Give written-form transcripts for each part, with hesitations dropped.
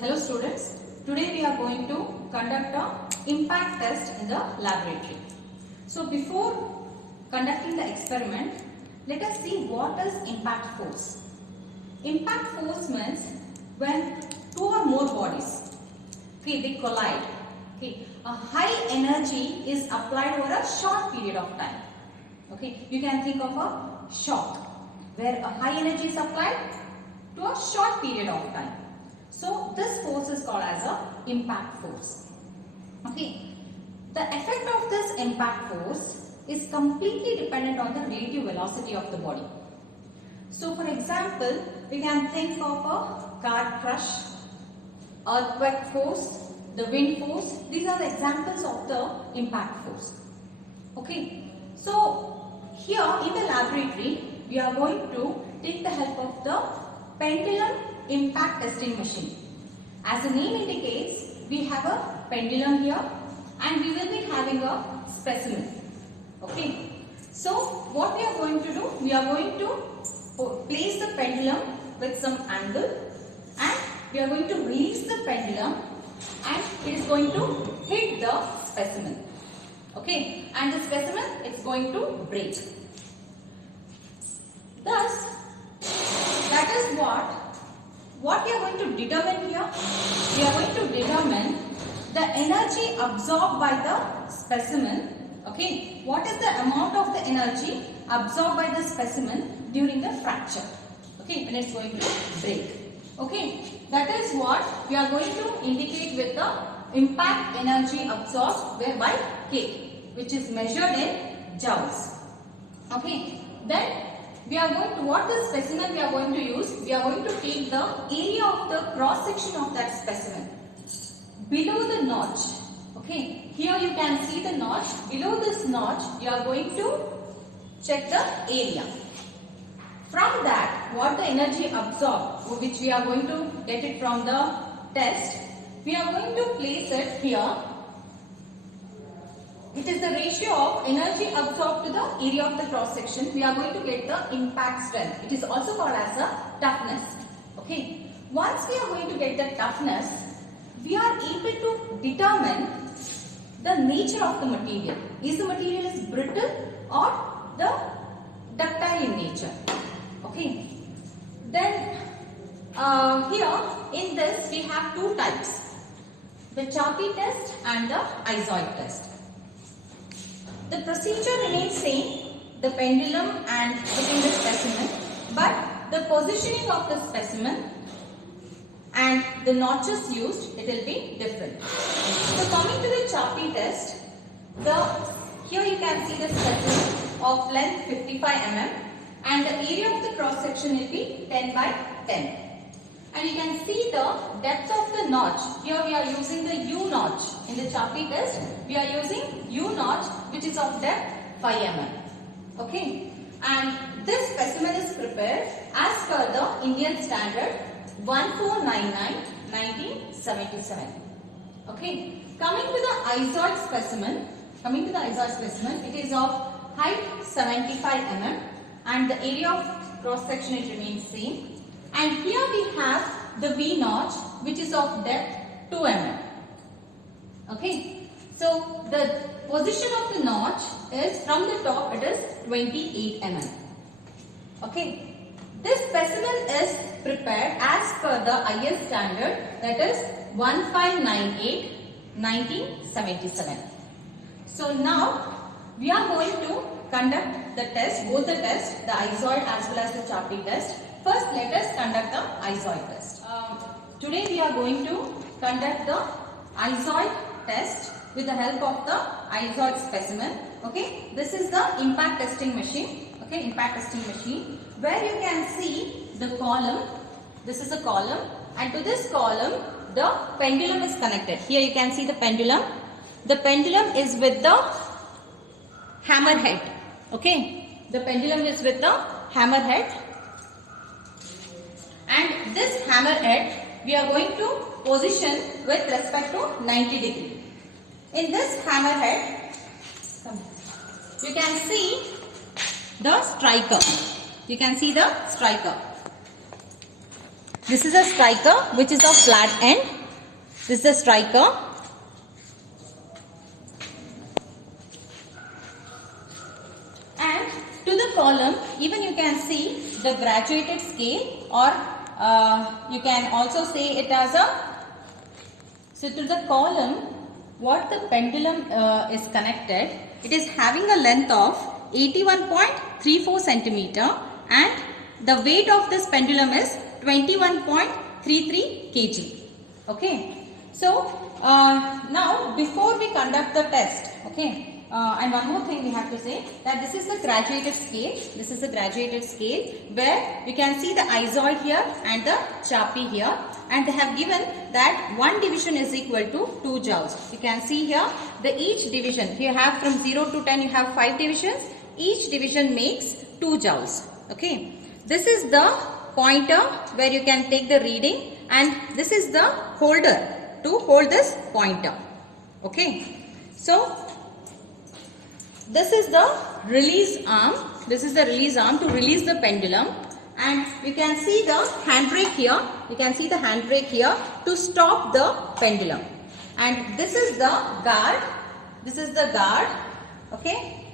Hello students, today we are going to conduct a impact test in the laboratory. So before conducting the experiment, let us see what is impact force. Impact force means when two or more bodies, they collide. A high energy is applied over a short period of time. You can think of a shock where a high energy is applied to a short period of time. So this force is called as a impact force. The effect of this impact force is completely dependent on the relative velocity of the body. So for example, we can think of a car crash, earthquake force, the wind force. These are the examples of the impact force. So here in the laboratory, we are going to take the help of the pendulum impact testing machine. As the name indicates, we have a pendulum here and we will be having a specimen. So what we are going to do, we are going to place the pendulum with some angle and we are going to release the pendulum and it is going to hit the specimen. And the specimen is going to break. Thus, that is what we are going to determine here. We are going to determine the energy absorbed by the specimen. What is the amount of the energy absorbed by the specimen during the fracture? When it is going to break. That is what we are going to indicate with the impact energy absorbed by K, which is measured in joules. Then we are going to, what the specimen we are going to use? We are going to take the area of the cross section of that specimen. Below the notch, here you can see the notch. Below this notch, you are going to check the area. From that, what the energy absorbed, which we are going to get it from the test, we are going to place it here. It is the ratio of energy absorbed to the area of the cross section. We are going to get the impact strength. It is also called as a toughness. Once we are going to get the toughness, we are able to determine the nature of the material. Is the material is brittle or the ductile in nature? Then here in this we have two types, the Charpy test and the Isoid test. The procedure remains same, the pendulum and hitting the specimen, but the positioning of the specimen and the notches used, it will be different. So coming to the Charpy test, here you can see the specimen of length 55 mm and the area of the cross section will be 10 by 10. And you can see the depth of the notch. Here we are using the U notch. In the Charpy test, we are using U notch, which is of depth 5 mm. And this specimen is prepared as per the Indian standard 1499 1977. Coming to the Isoid specimen, it is of height 75 mm and the area of cross section it remains same. And here we have the V notch, which is of depth 2 mm. So the position of the notch is from the top, it is 28 mm. This specimen is prepared as per the IS standard, that is 1598 1977. So now we are going to conduct the test, both the tests, the Isoid as well as the Charpy test. First, let us conduct the Isoid test. Today we are going to conduct the Isoid test with the help of the Isoid specimen. This is the impact testing machine. Where you can see the column. This is a column, and to this column the pendulum is connected. Here you can see the pendulum. The pendulum is with the hammer head. The pendulum is with the hammer head. And this hammer head we are going to position with respect to 90 degree. In this hammer head, you can see the striker. This is a striker which is of flat end. This is a striker. And to the column, even you can see the graduated scale, or you can also say it as a, so to the column, what the pendulum is connected, it is having a length of 81.34 centimeter and the weight of this pendulum is 21.33 kg. Okay. So now before we conduct the test, okay, and one more thing we have to say, that this is the graduated scale. This is the graduated scale where you can see the isoid here and the chapi here, and they have given that one division is equal to 2 joules. You can see here the each division, you have from 0 to 10 you have 5 divisions. Each division makes 2 joules. Okay. This is the pointer where you can take the reading, and this is the holder to hold this pointer. Okay. So this is the release arm. This is the release arm to release the pendulum, and you can see the handbrake here. You can see the handbrake here to stop the pendulum. And this is the guard. This is the guard. Okay.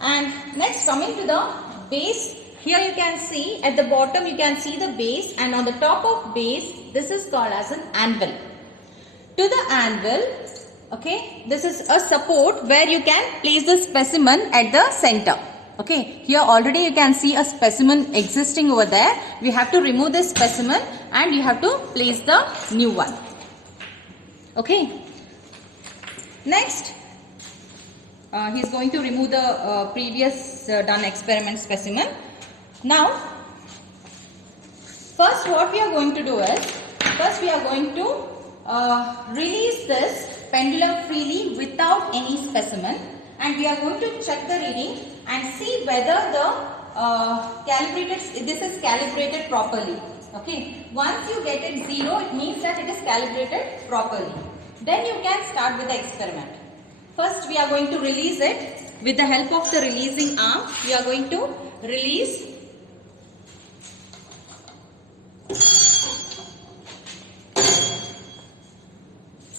And next, coming to the base. Here you can see at the bottom you can see the base, and on the top of base this is called as an anvil. To the anvil, okay, this is a support where you can place the specimen at the center. Okay, here already you can see a specimen existing over there. We have to remove this specimen and you have to place the new one. Okay. Next, he is going to remove the previous done experiment specimen. Now, first what we are going to do is, first we are going to release this pendulum freely without any specimen, and we are going to check the reading and see whether the this is calibrated properly. Okay, once you get it 0, it means that it is calibrated properly. Then you can start with the experiment. First we are going to release it with the help of the releasing arm. We are going to release.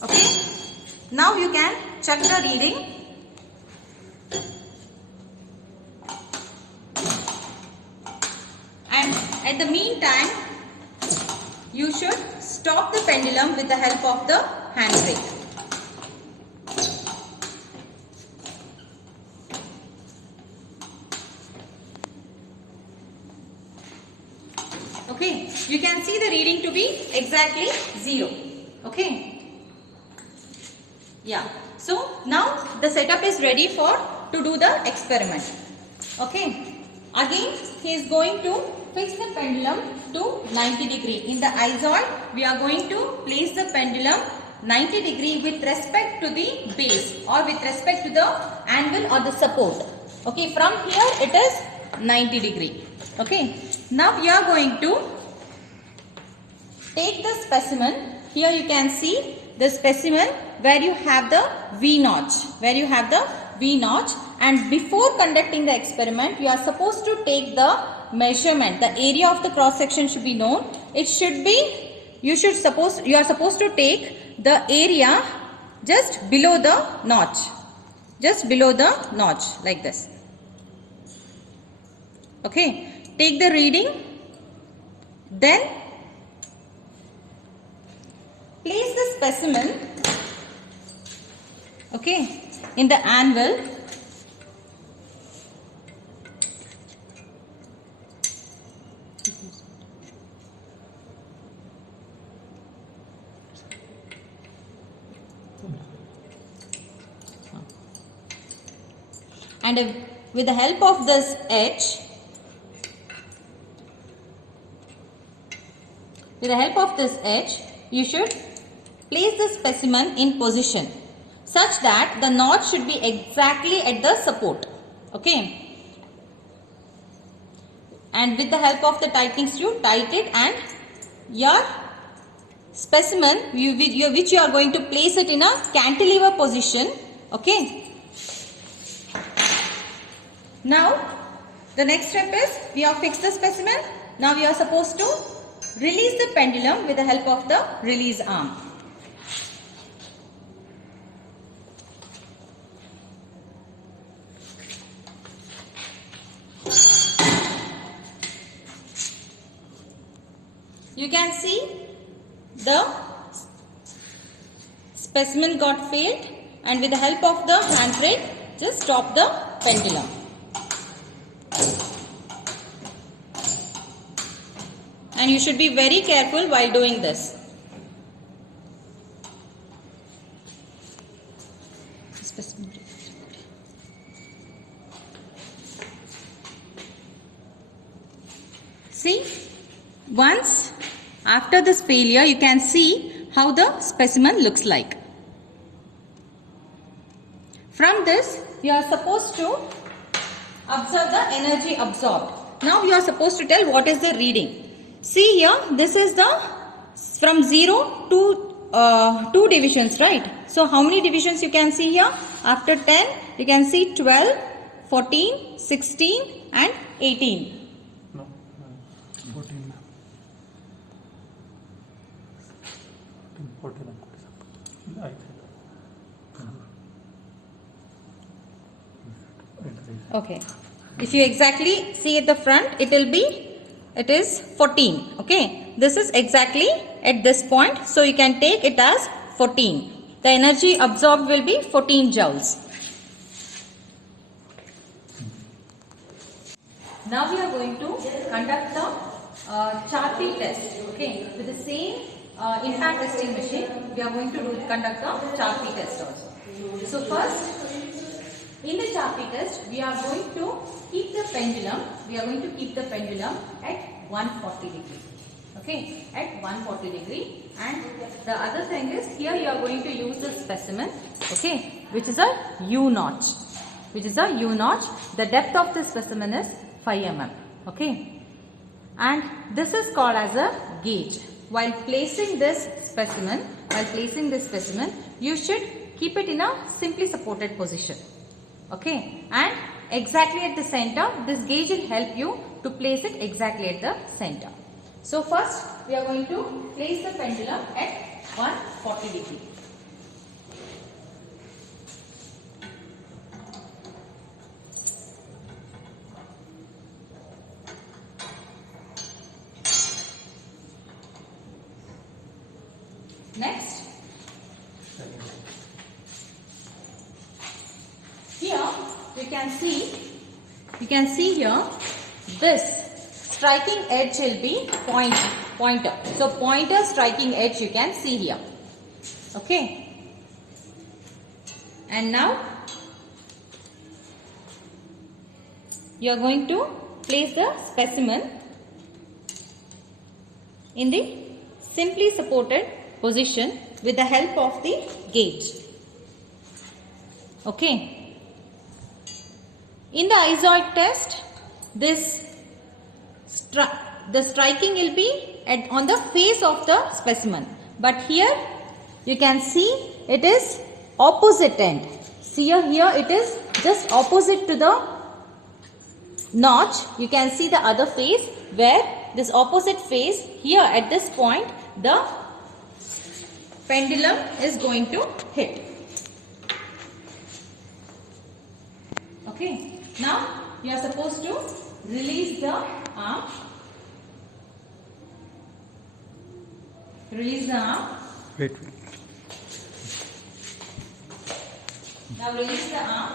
Okay, now you can check the reading. And at the meantime, you should stop the pendulum with the help of the handbrake. Okay, you can see the reading to be exactly 0. Okay. Yeah. So now the setup is ready to do the experiment. Okay. Again, he is going to fix the pendulum to 90 degree. In the isoid, we are going to place the pendulum 90 degree with respect to the base or with respect to the anvil or the support. Okay. From here it is 90 degree. Okay. Now we are going to take the specimen. Here you can see the specimen where you have the V notch. And before conducting the experiment, you are supposed to take the measurement. The area of the cross section should be known. It should be, you are supposed to take the area just below the notch. Just below the notch, like this. Okay. Take the reading. Then place the specimen, okay, in the anvil. And with the help of this edge, you should place the specimen in position such that the knot should be exactly at the support. Okay. And with the help of the tightening screw, tighten it, and your specimen which you are going to place it in a cantilever position. Okay. Now the next step is we have fixed the specimen. Now we are supposed to release the pendulum with the help of the release arm. You can see the specimen got failed, and with the help of the handbrake, just stop the pendulum. And you should be very careful while doing this. See, once after this failure, you can see how the specimen looks like. From this, you are supposed to observe the energy absorbed. Now you are supposed to tell what is the reading. See here, this is the from 0 to 2 divisions, right? So how many divisions you can see here? After 10, you can see 12, 14, 16 and 18. No, 14. 14. I think. Okay. If you exactly see at the front, it is 14. Okay. This is exactly at this point. So you can take it as 14. The energy absorbed will be 14 joules. Now we are going to conduct the Charpy test. Okay. With the same impact testing machine, we are going to conduct the Charpy test also. So first, in the Charpy test, we are going to keep the pendulum. We are going to keep the pendulum at 140 degree. Okay, at 140 degree. And the other thing is, here you are going to use the specimen. Okay, which is a U notch. Which is a U notch. The depth of the specimen is 5 mm. Okay, and this is called as a gauge. While placing this specimen, you should keep it in a simply supported position. Okay, and exactly at the center, this gauge will help you to place it exactly at the center. So first, we are going to place the pendulum at 140 degree. Next, here you can see here this striking edge will be pointer. So pointer striking edge you can see here. Okay. And now you are going to place the specimen in the simply supported position with the help of the gauge. Okay. In the isoid test, the striking will be on the face of the specimen. But here you can see it is opposite end. See here it is just opposite to the notch. You can see the other face where this opposite face here at this point the pendulum is going to hit. Okay. Now you are supposed to release the arm. Release the arm. Wait. Now release the arm.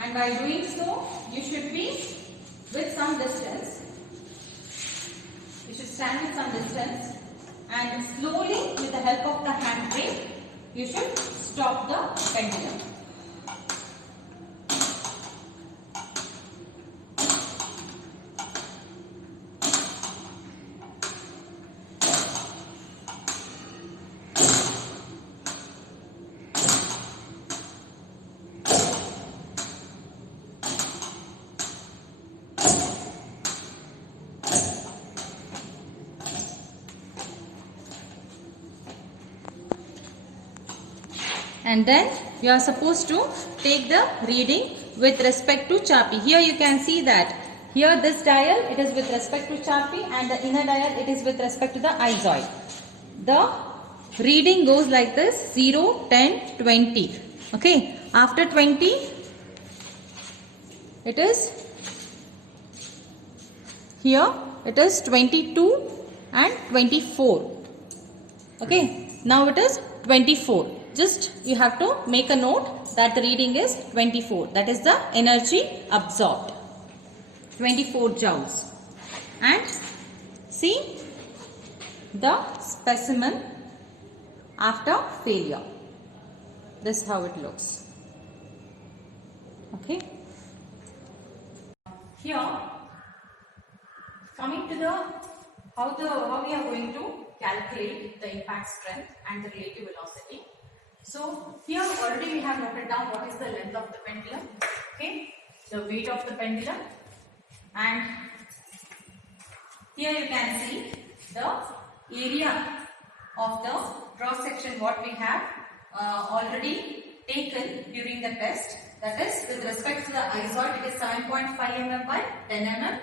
And by doing so, you should be with some distance. You should stand with some distance. And slowly, with the help of the handbrake, you should stop the pendulum. and then you are supposed to take the reading with respect to Charpy. Here you can see that here this dial, it is with respect to Charpy, and the inner dial, it is with respect to the isoid. The reading goes like this: 0, 10, 20. Okay, after 20 it is here, it is 22 and 24. Okay, now it is 24. Just you have to make a note that the reading is 24. That is the energy absorbed. 24 joules. And see the specimen after failure. This is how it looks. Okay. Here, coming to the how we are going to calculate the impact strength and the relative velocity. So here already we have noted down what is the length of the pendulum, okay, the weight of the pendulum, and here you can see the area of the cross section what we have already taken during the test. That is, with respect to the isoid, it is 7.5 mm by 10 mm,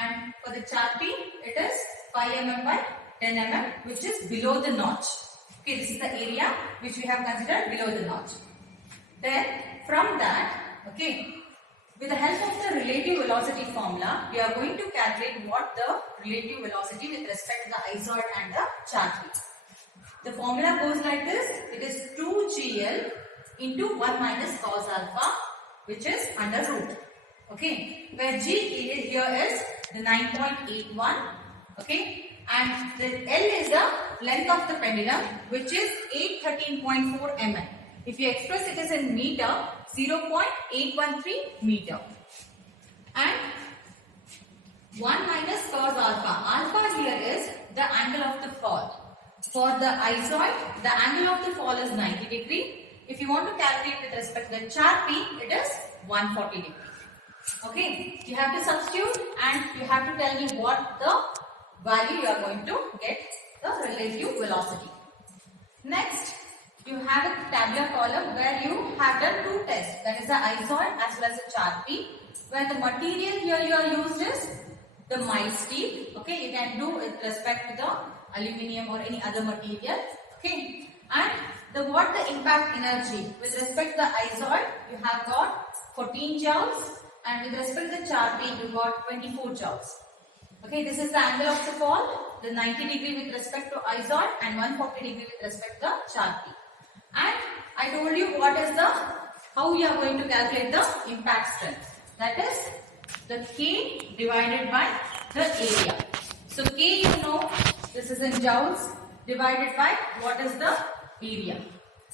and for the Charpy it is 5 mm by 10 mm, which is below the notch. Okay, this is the area which we have considered below the notch. Then from that, okay, with the help of the relative velocity formula, we are going to calculate what the relative velocity with respect to the isoid and the Charpy. The formula goes like this: it is 2gl into 1 minus cos alpha, which is under root. Okay, where g here is the 9.81. Okay, and the L is the length of the pendulum, which is 813.4 mm. If you express it as in meter, 0.813 meter. And 1 minus cos alpha. Alpha here is the angle of the fall. For the isoid, the angle of the fall is 90 degree. If you want to calculate with respect to the Charpy, it is 140 degree. Okay, you have to substitute and you have to tell me what the value you are going to get the relative velocity. Next, you have a tabular column where you have done two tests, that is the isoid as well as the Charpy, where the material here you are used is the mild steel. Okay, you can do with respect to the aluminium or any other material. Okay, and what the impact energy with respect to the isoid, you have got 14 joules, and with respect to the Charpy, you got 24 joules. Okay, this is the angle of the fall, the 90 degree with respect to isoid and 140 degree with respect to the Charpy. And I told you what is the how you are going to calculate the impact strength. That is the K divided by the area. So K, you know, this is in joules divided by what is the area.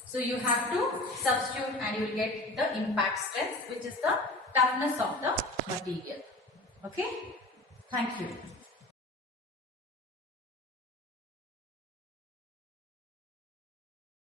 So you have to substitute and you will get the impact strength, which is the toughness of the material. Okay, thank you.